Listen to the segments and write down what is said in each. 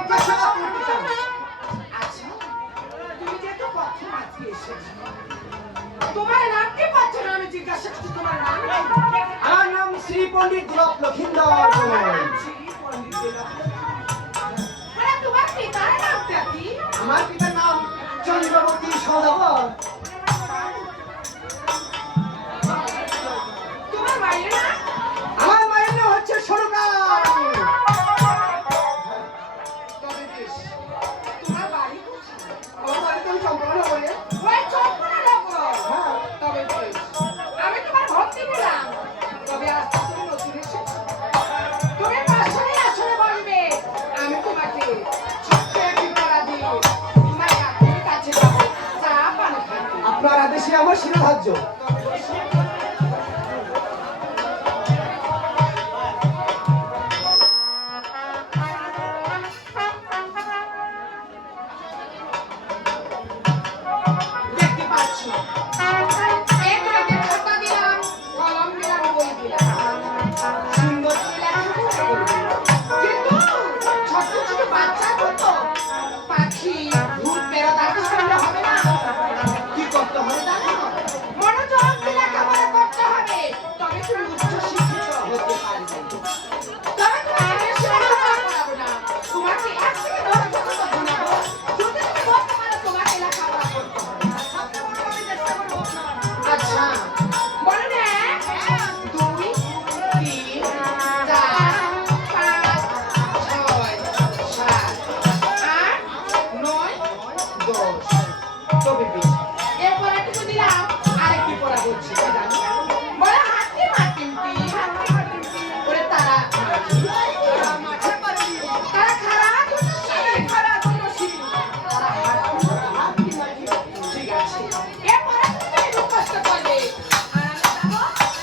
জিজ্ঞাসা করতে চাই। আচ্ছা, তুমি যেহেতু প্রথম আজকে এসেছো, তোমার নাম কি পাচ্ছ না? আমি জিজ্ঞাসা করছি তোমার নাম। আমার নাম শ্রী পণ্ডিত গোলাপ লক্ষিন্দর। শ্রী পণ্ডিত গোলাপ। মানে তোমার পিতার নামটা কি? আমার পিতার নাম চন্দ্রবতী সদাগর। তোমার মায়ের নাম? আমার মায়ের নাম হচ্ছে সরকার। তবে বেশ, তোমার বাড়ি কোথায়? আমার বাড়ি তো চম্পনা বলে। ওই চম্পনানগর। হ্যাঁ, তবে বেশ, আমি তোমার ভক্তি পেলাম। তবে আজ তো তুমি নতুন এসেছো, তুমি আসলে আসলে বলবে। আমি তোমাকে ছোট্ট একটি পড়া দিয়ে তোমার কাকুর কাছে যাবো, চা পান খাবো। আপনার আদেশে আমার শিরোধার্য। দেখতে পাচ্ছ, এক হাতে খাতা দিলাম, কলম দিলাম, বই দিলাম। সুন্দর করে লেখাপড়া করবে। কিন্তু ছোট্ট ছোট বাচ্চাগুলো তো পাখি, ভূত, পেরা তাদের সামনে হবে না। কি করতে হবে জানো? মনোযোগ দিয়ে লেখাপড়া করতে হবে, তবে তুমি উচ্চ শিক্ষিত হতে পারবে। তবে তোমাকে বেশি লেখাপড়া করাবো না, তোমাকে 1 থেকে 10 পর্যন্ত গুনাবো। যদি তুমি বলতে পারো তোমাকে লেখাপড়া করতে হবে। আচ্ছা, বলো না। 2, 3, 4, 5, 6, 7, 8, 9, 10। তবে বেশ, এরপর একটু দিলাম, আরেকটি পড়া বলছি, কি জানো? বলে হাতি মাটিমটি, ওরে তারা মাঠে পারেনি, তারা খারাপ ধনুষী, তারা হাতি মাটি। ঠিক আছে, এরপর একটু তুমি মুখস্থ করবে। আর আমি যাবো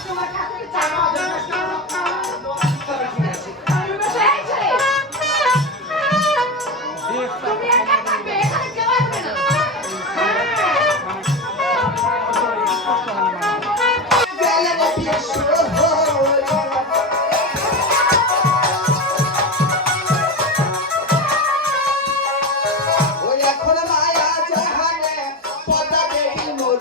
তোমার কাকুকে চা খাওয়া দরকার। তবে ঠিক আছে, এই ছেলে, তুমি একা থাকবে, এখানে কেউ আসবে না। ওই এখন মায়া জাহানে পদা দেবী মোর